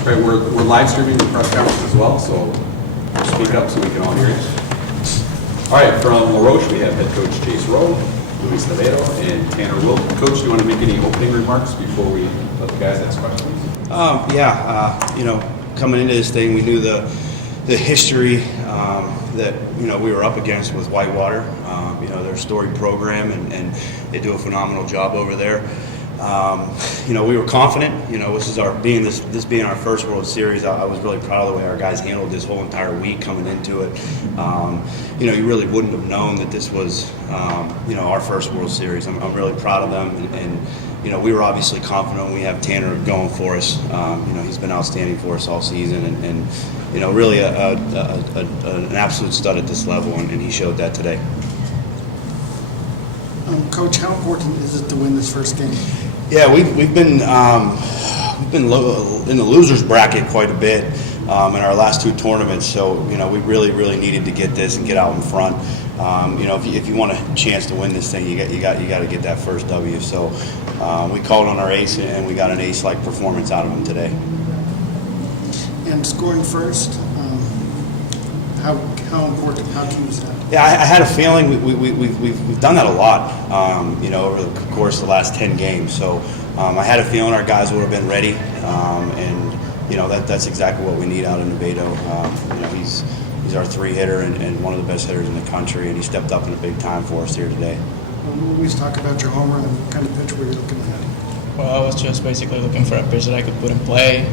Right, we're live streaming the press conference as well, so speak up so we can all hear you. All right, from Roche, we have head coach Chase Rowe, Luis Navedo, and Tanner Wilk. Coach, do you want to make any opening remarks before we let the guys ask questions? Coming into this thing, we knew the history that we were up against with Whitewater. Their storied program, and they do a phenomenal job over there. We were confident. This being our first World Series, I was really proud of the way our guys handled this whole entire week coming into it. You really wouldn't have known that this was, our first World Series. I'm really proud of them, and we were obviously confident. We have Tanner going for us. He's been outstanding for us all season, and really an absolute stud at this level, and he showed that today. Coach, how important is it to win this first game? Yeah, we've been in the losers bracket quite a bit in our last two tournaments. So we really needed to get this and get out in front. If you want a chance to win this thing, you got to get that first W. So we called on our ace, and we got an ace-like performance out of him today. And scoring first, how important? How key was that? Yeah, I had a feeling we've done that a lot, over the course of the last 10 games. So I had a feeling our guys would have been ready, and that's exactly what we need out of Navedo. He's our three-hitter and one of the best hitters in the country, and he stepped up in a big time for us here today. When we talk about your homer, and what kind of pitch were you looking at? Well, I was just basically looking for a pitch that I could put in play.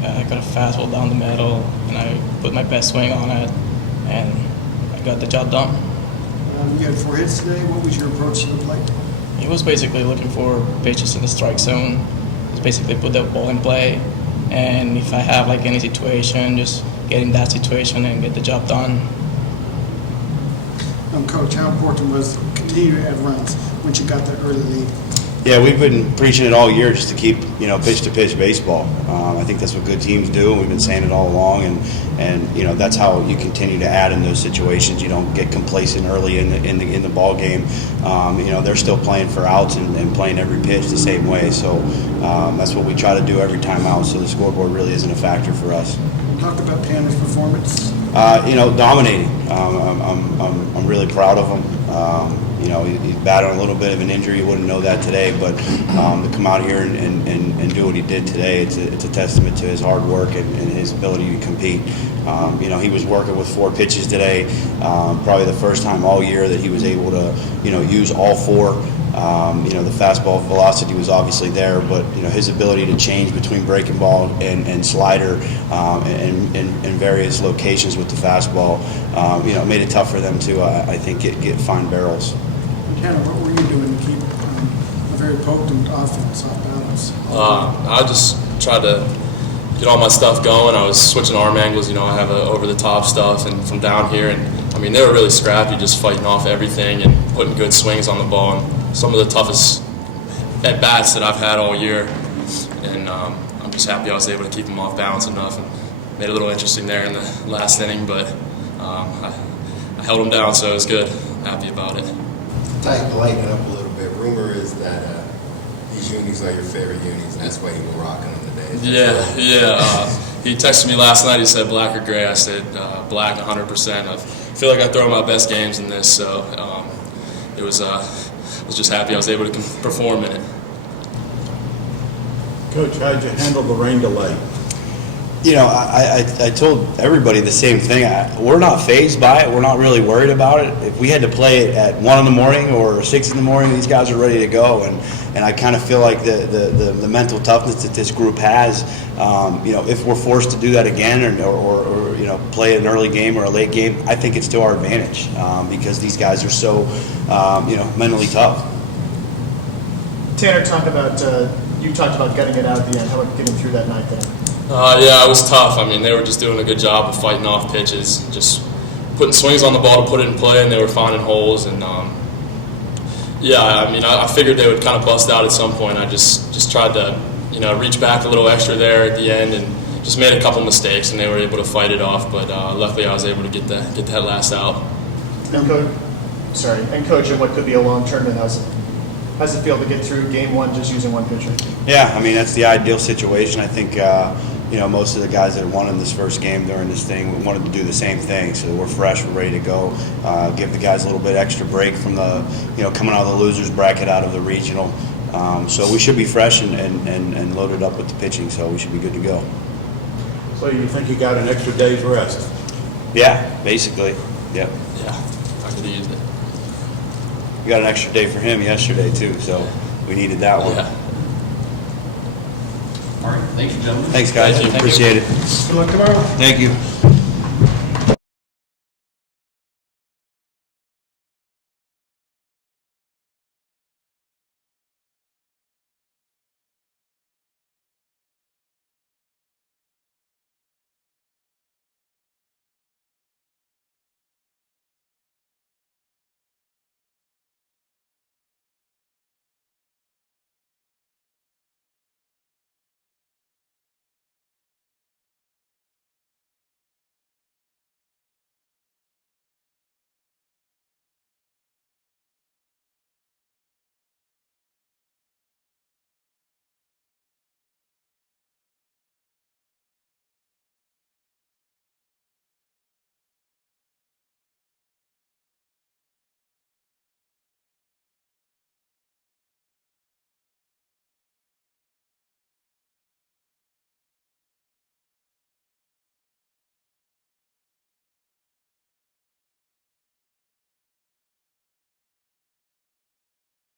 I got a fastball down the middle, and I put my best swing on it, and I got the job done. You had 4 hits today. What was your approach to the plate? He was basically looking for pitches in the strike zone. Just basically put the ball in play, and if I have any situation, just get in that situation and get the job done. Coach, how important was continue to add runs once you got that early lead? Yeah, we've been preaching it all year just to keep, pitch-to-pitch baseball. I think that's what good teams do. We've been saying it all along, and that's how you continue to add in those situations. You don't get complacent early in the ball game. They're still playing for outs and playing every pitch the same way. So that's what we try to do every time out. So the scoreboard really isn't a factor for us. Talk about Tanner's performance. Dominating. I'm really proud of him. He's battling a little bit of an injury. You wouldn't know that today, but to come out here and do what he did today, it's a testament to his hard work and his ability to compete. He was working with 4 pitches today, probably the first time all year that he was able to, use all 4. The fastball velocity was obviously there, but his ability to change between breaking ball and slider in various locations with the fastball, made it tough for them to, I think, get fine barrels. Tanner, what were you doing to keep a very potent offense off balance? I just tried to get all my stuff going. I was switching arm angles. I have over-the-top stuff, and from down here, and they were really scrappy, just fighting off everything and putting good swings on the ball. And some of the toughest at-bats that I've had all year, and I'm just happy I was able to keep them off balance enough and made it a little interesting there in the last inning, but I held them down, so it was good. Happy about it. Lighten up a little bit. Rumor is that these unis are your favorite unis, and that's why you were rocking them today. Yeah. He texted me last night. He said black or gray. I said black 100%. I feel like I throw my best games in this, so it was. I was just happy I was able to perform in it. Coach, how'd you handle the rain delay? I told everybody the same thing. We're not fazed by it. We're not really worried about it. If we had to play it at 1 in the morning or 6 in the morning, these guys are ready to go. And I kind of feel like the mental toughness that this group has, if we're forced to do that again or play an early game or a late game, I think it's to our advantage because these guys are so, mentally tough. Tanner, you talked about getting it out at the end. How about getting through that ninth inning? Yeah, it was tough. They were just doing a good job of fighting off pitches, just putting swings on the ball to put it in play, and they were finding holes. And I figured they would kind of bust out at some point. I just tried to, reach back a little extra there at the end, and just made a couple mistakes, and they were able to fight it off. But luckily, I was able to get that last out. And coach, in what could be a long tournament, how's it feel to get through game 1 just using one pitcher? Yeah, that's the ideal situation. I think most of the guys that won in this first game during this thing wanted to do the same thing. So we're fresh, we're ready to go. Give the guys a little bit extra break from the, coming out of the losers bracket out of the regional. So we should be fresh and loaded up with the pitching. So we should be good to go. So you think you got an extra day's rest? Yeah, basically. Yep. Yeah, I could have used it. We got an extra day for him yesterday too. So we needed that one. Yeah. All right, thank you, gentlemen. Thanks, guys. Thank you. Appreciate it. Good luck tomorrow. Thank you.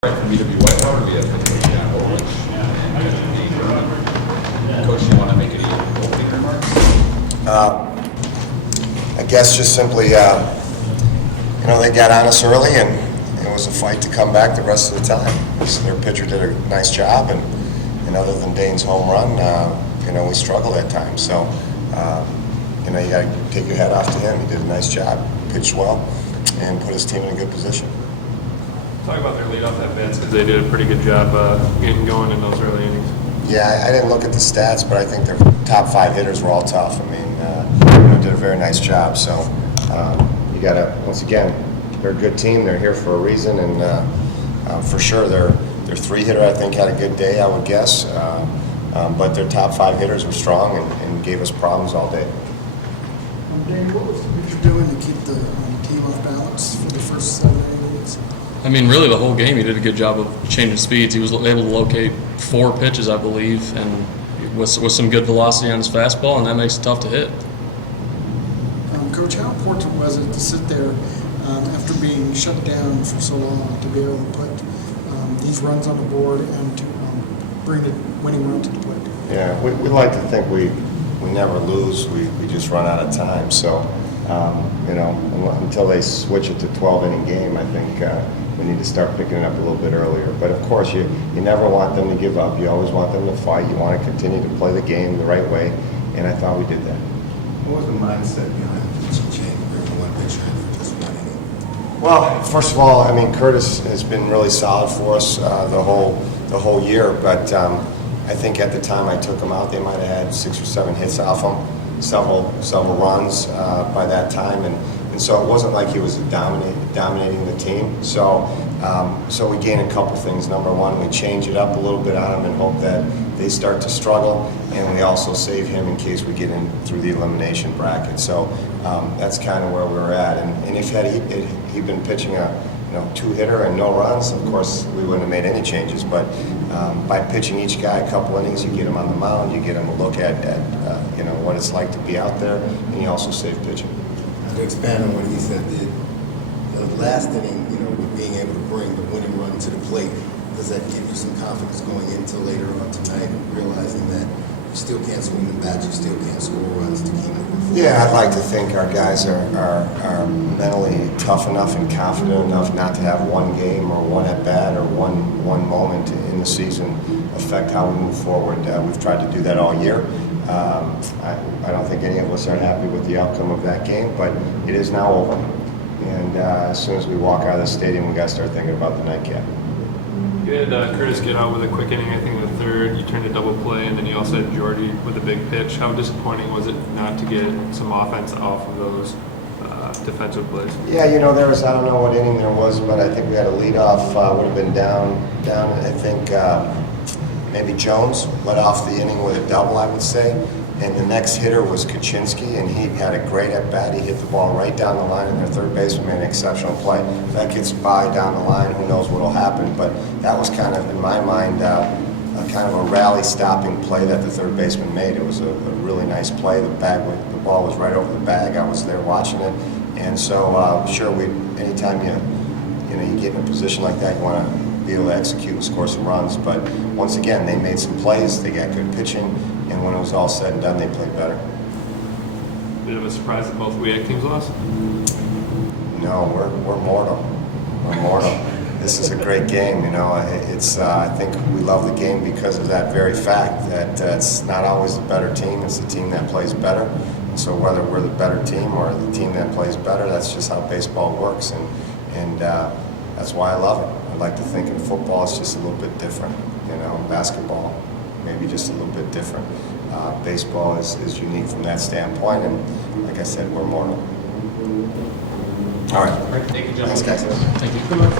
All right, from UW-Whitewater, we have Coach John Ulrich and Coach, you want to make any opening remarks? I guess just simply, they got on us early, and it was a fight to come back the rest of the time. So their pitcher did a nice job, and other than Dane's home run, we struggled at times. So, you got to take your hat off to him. He did a nice job, pitched well, and put his team in a good position. Talk about their leadoff at-bats, because they did a pretty good job getting going in those early innings. Yeah, I didn't look at the stats, but I think their top 5 hitters were all tough. I mean, did a very nice job. So you got to, once again, they're a good team. They're here for a reason, and for sure their 3-hitter, I think, had a good day, I would guess. But their top 5 hitters were strong and gave us problems all day. Dane, what was the pitcher doing to keep the team off balance for the first 7 innings? I mean, really, the whole game, he did a good job of changing speeds. He was able to locate 4 pitches, I believe, and with some good velocity on his fastball, and that makes it tough to hit. Coach, how important was it to sit there after being shut down for so long to be able to put these runs on the board and to bring the winning run to the plate? Yeah, we like to think we never lose. We just run out of time. So, until they switch it to 12-inning game, I think we need to start picking it up a little bit earlier. But of course, you never want them to give up. You always want them to fight. You want to continue to play the game the right way, and I thought we did that. What was the mindset behind the pitching change, bringing one pitcher in for just 1 inning? Well, first of all, I mean, Curtis has been really solid for us the whole year. But I think at the time I took him out, they might have had 6 or 7 hits off him, several runs by that time, and so it wasn't like he was dominating the team. So we gain a couple things. Number one, we change it up a little bit on him and hope that they start to struggle, and we also save him in case we get in through the elimination bracket. So that's kind of where we were at. And if he'd been pitching a 2-hitter and no runs, of course we wouldn't have made any changes. But by pitching each guy a couple innings, you get him on the mound, you get him a look at what it's like to be out there, and you also save pitching. To expand on what he said, the last inning, with being able to bring the winning run to the plate, does that give you some confidence going into later on tonight, realizing that you still can't swing the bat, you still can't score runs to keep moving forward? Yeah, I'd like to think our guys are mentally tough enough and confident enough not to have one game or one at-bat or one moment in the season affect how we move forward. We've tried to do that all year. I don't think any of us are happy with the outcome of that game, but it is now over. And as soon as we walk out of the stadium, we got to start thinking about the nightcap. You had Curtis get out with a quick inning, I think, in the 3rd. You turned a double play, and then you also had Jordy with a big pitch. How disappointing was it not to get some offense off of those defensive plays? Yeah, there was, I don't know what inning there was, but I think we had a leadoff, would have been down, I think, maybe Jones led off the inning with a double, I would say. and the next hitter was Kaczynski, and he had a great at-bat. He hit the ball right down the line, and their third baseman made an exceptional play. If that gets by down the line, who knows what will happen, but that was kind of, in my mind, kind of a rally-stopping play that the third baseman made. It was a really nice play. The ball was right over the bag. I was there watching it, and so sure, anytime you get in a position like that, you want to be able to execute and score some runs. But once again, they made some plays. They got good pitching, and when it was all said and done, they played better. Bit of a surprise that both WEAC teams lost? No, we're mortal. We're mortal. This is a great game, It's I think we love the game because of that very fact that it's not always the better team, it's the team that plays better. And so whether we're the better team or the team that plays better, that's just how baseball works, and that's why I love it. I like to think in football it's just a little bit different, basketball maybe just a little bit different. Baseball is unique from that standpoint, and like I said, we're mortal. All right. Thank you, Thanks, guys. Thank you. Good luck.